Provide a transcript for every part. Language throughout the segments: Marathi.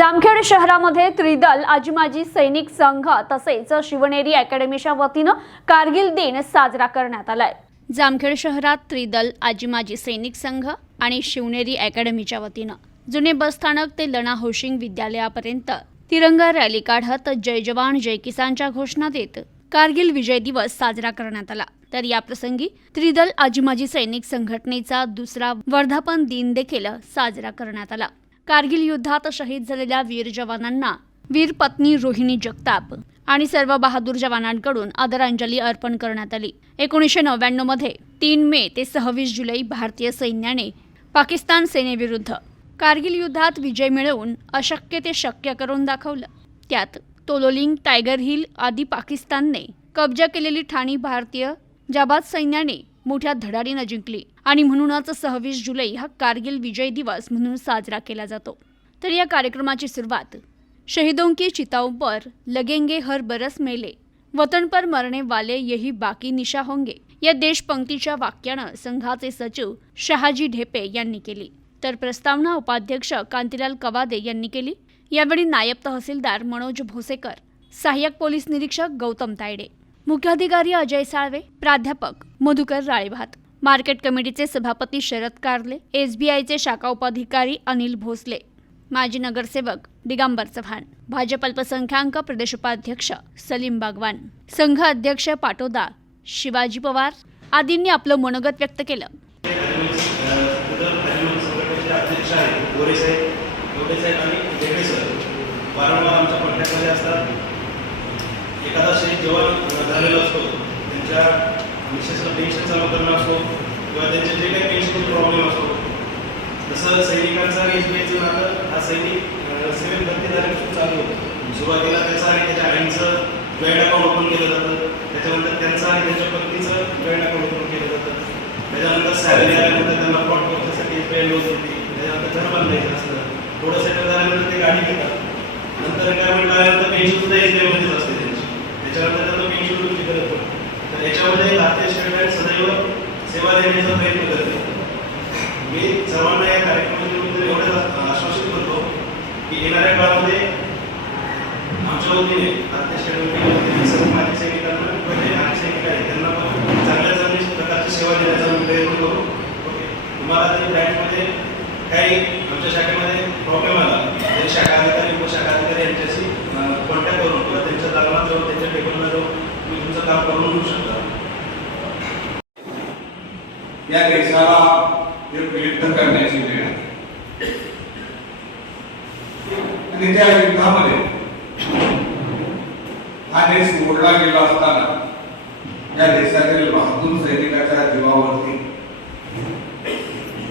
जामखेड शहरामध्ये त्रिदल आजीमाजी सैनिक संघ तसेच शिवनेरी अकॅडमीच्या वतीनं कारगिल दिन साजरा करण्यात आलाय. जामखेड शहरात त्रिदल आजीमाजी सैनिक संघ आणि शिवनेरी अकॅडमीच्या वतीनं जुने बसस्थानक ते लणा होशिंग विद्यालयापर्यंत तिरंगा रॅली काढत जय जवान जय किसानच्या घोषणा देत कारगिल विजय दिवस साजरा करण्यात आला. तर या प्रसंगी त्रिदल आजीमाजी सैनिक संघटनेचा दुसरा वर्धापन दिन देखील साजरा करण्यात आला. कारगिल युद्धात शहीद झालेल्या वीर जवानांना वीर पत्नी रोहिणी जगताप आणि सर्व बहादूर जवानांकडून आदरांजली अर्पण करण्यात आली. एकोणीसशे नव्याण्णवमध्ये तीन मे ते सव्वीस जुलै भारतीय सैन्याने पाकिस्तान सेनेविरुद्ध कारगिल युद्धात विजय मिळवून अशक्य ते शक्य करून दाखवलं. त्यात तोलोलिंग टायगर हिल आदी पाकिस्तानने कब्जा केलेली ठाणी भारतीय जाबाज सैन्याने मोठ्या धडाडीनं जिंकली. आणि म्हणूनच सव्वीस जुलै हा कारगिल विजय दिवस म्हणून साजरा केला जातो. तर या कार्यक्रमाची सुरुवात शहीदों की चिताओं पर लगेंगे हर बरस मेले वतन पर मरणे वाले यही बाकी निशा होंगे या देशपंक्तीच्या वाक्यानं संघाचे सचिव शहाजी ढेपे यांनी केली. तर प्रस्तावना उपाध्यक्ष कांतीलाल कवादे यांनी केली. यावेळी नायब तहसीलदार मनोज भोसेकर सहाय्यक पोलीस निरीक्षक गौतम तायडे मुख्याधिकारी अजय साळवे प्राध्यापक मधुकर राळेभात मार्केट कमिटीचे सभापती शरद कारले एसबीआयचे शाखा उपाधिकारी अनिल भोसले माजी नगरसेवक दिगंबर चव्हाण भाजप अल्पसंख्याक प्रदेश उपाध्यक्ष सलीम बागवान संघ अध्यक्ष पाटोदा शिवाजी पवार आदींनी आपलं मनोगत व्यक्त केलं. वारंवार आमच्या कॉन्टॅक्टमध्ये असतात. एखादा शहीद जवान झालेला असतो त्यांच्या मिसेसला पेन्शन चालू करणं असतो किंवा त्यांचे जे काही पेन्शनचे प्रॉब्लेम असतो जसं सैनिकांचा आणि एसबीआयचं नातं हा सैनिक अं, सेवेत भरती झाल्यापासून चालू होतं. सुरुवातीला त्याचं आणि त्याच्या आईंचं जॉईंट अकाउंट ओपन केलं जातं त्याच्यानंतर त्यांचं आणि त्यांच्या पत्नीचं जॉईंट अकाउंट ओपन केलं जातं. त्याच्यानंतर सॅलरी आल्यानंतर त्यांना पॉट करण्यासाठी एस बी लोन होती त्याच्यानंतर घर बांधायचं असतं. थोडं सेटल झाल्यानंतर ते गाडी घेतात. नंतर रिटायरमेंट आल्यानंतर पेन्शन सुद्धा एस बी आयमध्येच असते. त्याच्यानंतर त्यांना पेन्शन लोनची गरज तर याच्यामध्ये भारतीय स्टेट बँक सदैव सेवा देण्याचा प्रयत्न करते. मी सर्वांना या कार्यक्रमाच्या एवढंच आश्वासित करतो की येणाऱ्या काळामध्ये आमच्या वतीने भारतीय स्टेट बँकेमध्ये सर्व माजी सैनिकांना म्हणजे किंवा जे सैनिक आहेत त्यांना पण चांगल्या चांगली प्रकारची सेवा देण्याचा आम्ही प्रयत्न करू ओके. तुम्हाला जरी बँकमध्ये काही आमच्या शाखेमध्ये प्रॉब्लेम आला. तरी शाखा अधिकारी उपशाखा अधिकारी यांच्याशी कॉन्टॅक्ट करून टेबलला जाऊन तुम्ही तुमचं काम करून घेऊ शकता. या देशाला युद्ध करण्याची वेळ आणि त्या युद्धामध्ये हा देश मोडला गेला असताना या देशातील बहादूर सैनिकाच्या जीवावरती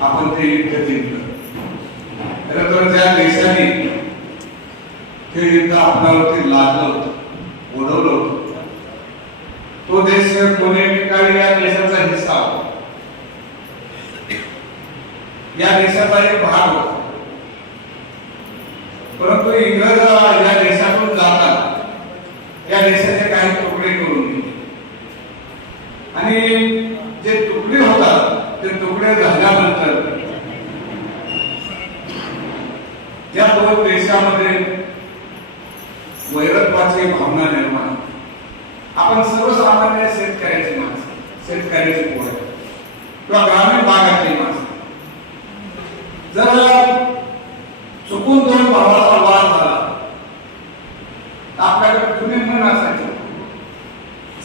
आपण ते युद्ध जिंकलं. खरं तर त्या देशाने ते युद्ध आपल्यावरती लादलं होतं. ओढवलं तो देश कोणी ठिकाणी या देशाचा हिस्सा या देशाचा एक भाग होता. परंतु इंग्रज या देशातून जातात या देशाचे काही तुकडे करून दिले. आणि जे तुकडे होतात ते तुकडे झाल्यानंतर या दोन देशामध्ये वैरत्वाची भावना निर्माण आपण सर्वसामान्य शेतकऱ्याची माणसं शेतकऱ्याची पोळ किंवा ग्रामीण भागातली माणसं. जर चुकून दोन भावाचा वाद झाला तर आपल्याकडे कुणी म्हण असायचं?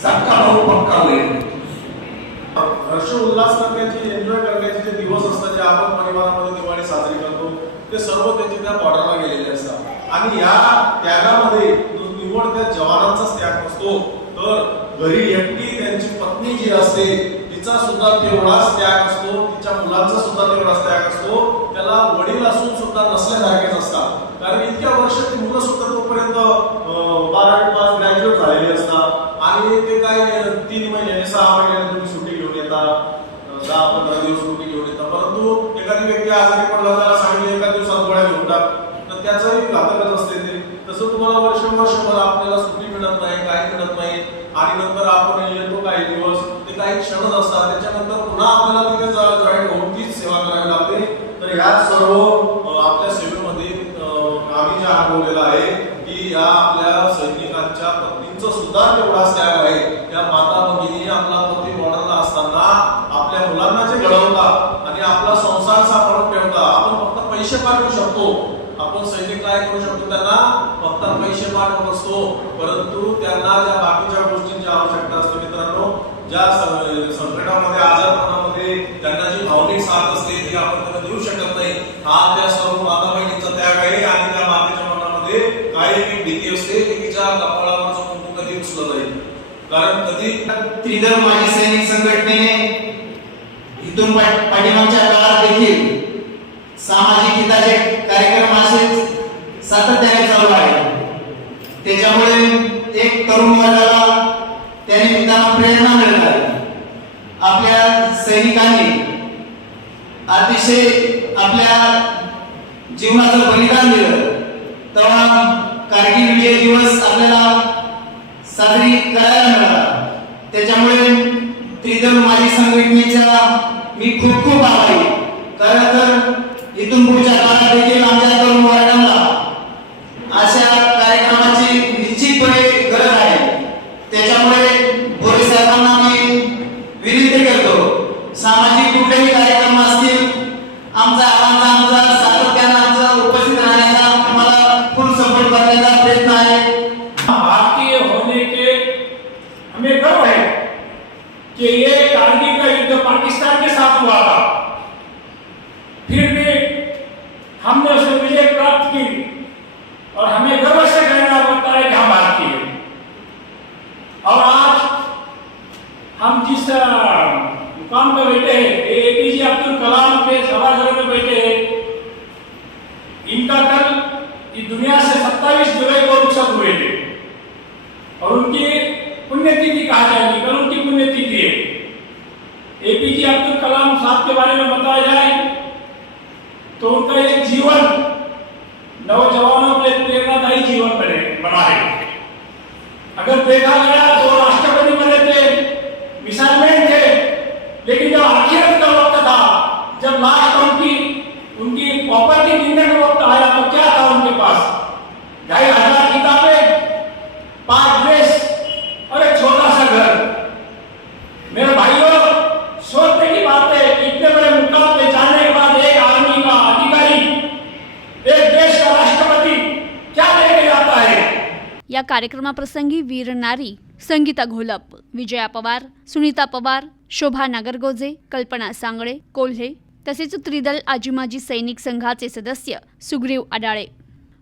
सक्का भाऊ पक्का होईल. हर्ष उल्हास करण्याची एन्जॉय करण्याचे जे दिवस असतात जे आपण परिवारामध्ये दिवाळी साजरी करतो ते सर्व त्यांचे त्या बॉर्डरला गेलेले असतात. आणि या त्यागामध्ये केवळ त्या जवानांचाच त्याग असतो तर घरी एकटी त्यांची पत्नी जी असते तिचा सुद्धा तेवढाच त्याग असतो. तिच्या मुलांचा सुद्धा तेवढाच त्याग असतो. त्याला वडील असून सुद्धा नसल्यासारखेच असतात कारण इतक्या वर्ष ती मुलं सुद्धा तोपर्यंत काही क्षणच असतात त्याच्यानंतर पुन्हा आपल्याला तिथे जॉईन होऊन तीच सेवा करावी लागते. तर या सर्व आपल्या सेवेमध्ये आम्ही जे अनुभवलेलं आहे की या आपल्या सैनिकांच्या पत्नींचं सुद्धा एवढा त्याग आहे. त्या माता भगिनी आपला पती बॉर्डरला असताना आपल्या मुलांना जे घडवता आणि आपला संसार सापडून ठेवता आपण फक्त पैसे पाठवू शकतो. आपण सैनिक काय करू शकतो त्यांना? फक्त पैसे पाठवत असतो. परंतु त्यांना ज्या बाकीच्या गोष्टींची आवश्यकता असते ज्या संकटामध्ये आजारपणामध्ये त्यांना जी भावनिक साथ असते ती आपण त्यांना देऊ शकत नाही हा त्या सर्व माता बहिणींचा त्याग आहे आणि त्या मातेच्या मनामध्ये कायम एक भीती असते की तिच्या कपाळावरचं कुंकू कधी पुसलं जाईल. कारण कधी त्रिदल माजी सैनिक संघटनेने इथून पा- पाठीमागच्या काळात देखील सामाजिक हिताचे कार्यक्रम असेच सातत्याने चालू आहे त्याच्यामुळे एक तरुण वर्गाला प्रेरणा मिळत आपल्या सैनिकांनी अतिशय आपल्या जीवनाचं बलिदान दिलं. तेव्हा कारगिल विजय दिवस आपल्याला साजरी करायला मिळाला. त्याच्यामुळे त्रिदल माजी संघटनेच्या मी खूप खूप आभारी. खरं तर कि ये कारगिल का युद्ध पाकिस्तान के साथ हुआ था। फिर भी हमने उसमें विजय प्राप्त की और हमें गर्व से कहना पड़ता है कि हम भारतीय और आज हम जिस मुकाम पर बैठे हैं एपीजे अब्दुल कलाम के सभागृह में बैठे हैं। इनका कल इस दुनिया से 27 जुलाई को रुखसत हुए थे। और उनकी बारे में बताया जाए तो उनका एक जीवन नौजवानों के लिए प्रेरणादायी जीवन बने बना है। अगर देखा गया तो राष्ट्रपति बने थे मिसाइलमैन थे लेकिन जब आखिरत का वक्त था जब लास्ट उनकी उनकी प्रॉपर्टी गिनने का वक्त आया तो क्या था उनके पास ढाई हजार किताबें पांच ड्रेस और एक छोटा सा घर मेरे भाइयों सोचने की बात है कि इतने बड़े मुकाम पे जाने के बाद एक आर्मी का अधिकारी एक देश का राष्ट्रपति क्या लेके जाता है या कार्यक्रमाप्रसंगी वीर नारी संगीता घोलप विजया पवार सुनीता पवार शोभा नागरगोजे कल्पना सांगळे कोल्हे तसेच त्रिदल आजीमाजी सैनिक संघाचे सदस्य सुग्रीव अडाळे.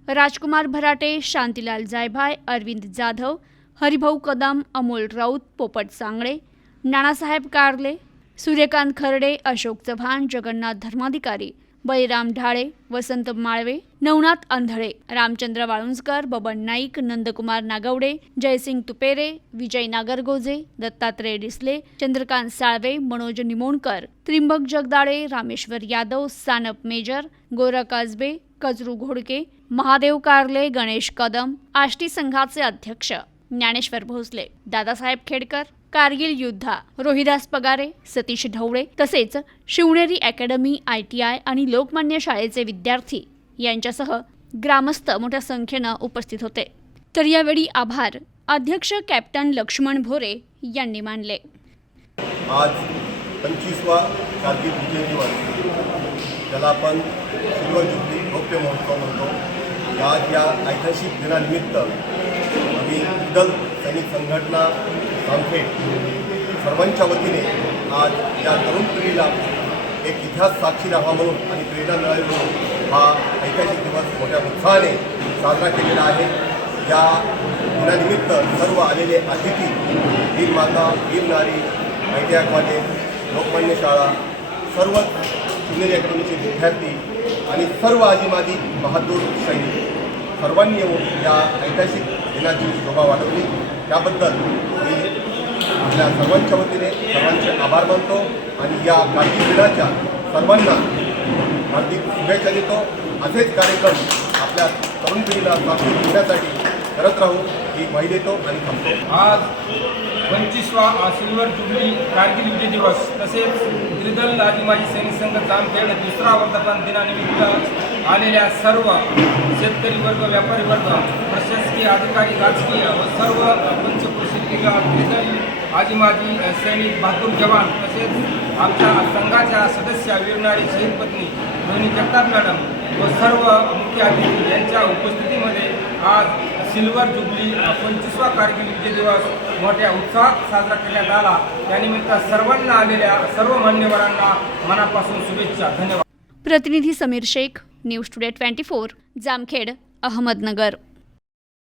राजकुमार भराटे शांतीलाल जायभाय अरविंद जाधव हरिभाऊ कदम अमोल राऊत पोपट सांगळे नानासाहेब कारले सूर्यकांत खर्डे अशोक चव्हाण जगन्नाथ धर्माधिकारी बळीराम ढाळे वसंत माळवे नवनाथ आंधळे रामचंद्र वाळुंजकर बबन नाईक नंदकुमार नागवडे जयसिंग तुपेरे विजय नागरगोजे दत्तात्रय डिसले चंद्रकांत साळवे मनोज निमोणकर त्रिंबक जगदाळे रामेश्वर यादव सानप मेजर गोरा काजबे कजरू घोडके महादेव कारले गणेश कदम आष्टी संघाचे अध्यक्ष ज्ञानेश्वर भोसले दादासाहेब खेडकर कारगिल युद्धा. रोहिदास पगारे सतीश ढवळे तसेच Shivneri academy I T I आणि लोकमान्य शाळेचे विद्यार्थी यांच्यासह ग्रामस्थ मोठ्या संख्येनं उपस्थित होते. तर यावेळी आभार अध्यक्ष कॅप्टन लक्ष्मण भोरे यांनी मानले. आज पंचवीसवा कारगिल विजय दिवस. ज्याला आपण सिल्वर जुबली भव्य महोत्सव म्हणतो. आज या ऐतिहासिक दिनानिमित्त आम्ही दल सैनिक संघटना जामखेड सर्वांच्या वतीने आज या तरुण पिढीला एक इतिहास साक्षी राहावा म्हणून आणि प्रेरणा मिळावी म्हणून हा ऐतिहासिक दिवस मोठ्या उत्साहाने साजरा केलेला आहे. या दिनानिमित्त सर्व आलेले अतिथी वीर माता वीर नारी I T I college Lokmanya शाळा सर्व सिनियर अकॅडमीचे विद्यार्थी आणि सर्व आजीमाजी बहादूर सैनिक सर्वांनी येऊन या ऐतिहासिक दिनाची शोभा वाढवली. त्याबद्दल मी आपल्या सर्वांच्या वतीने सर्वांचे आभार मानतो आणि या कारगिल दिनाच्या सर्वांना हार्दिक शुभेच्छा देतो. असेच कार्यक्रम आपल्या तरुण पिढीला साक्षी देण्यासाठी करत राहू ही माहिती देतो आणि थांबतो. आज पंचवीसवा सिल्वर जुबली कारगिल विजय दिवस तसेच त्रिदल आजी माजी सैनिक संघ जामखेड दुसरा वर्धापन दिनानिमित्त आलेल्या सर्व शेतकरी वर्ग व्यापारी वर्ग प्रशासकीय अधिकारी राजकीय व सर्व पंचक्रोशीतील त्रिदल आजी माजी सैनिक बहादूर जवान तसेच आमच्या संघाच्या सदस्य वीरनारी शहीद पत्नी रोहिणी जगताप मॅडम व सर्व मुख्य अतिथी यांच्या उपस्थितीमध्ये आज सिल्वर जुबली पंचवीसवा कारगिल विजय दिवस मोठ्या उत्साहात साजरा करण्यात आला. त्यानिमित्त सर्वांना आलेल्या सर्व मान्यवरांना मनापासून शुभेच्छा. धन्यवाद. प्रतिनिधी Samir Shaikh news today twenty four Jamkhed Ahmednagar.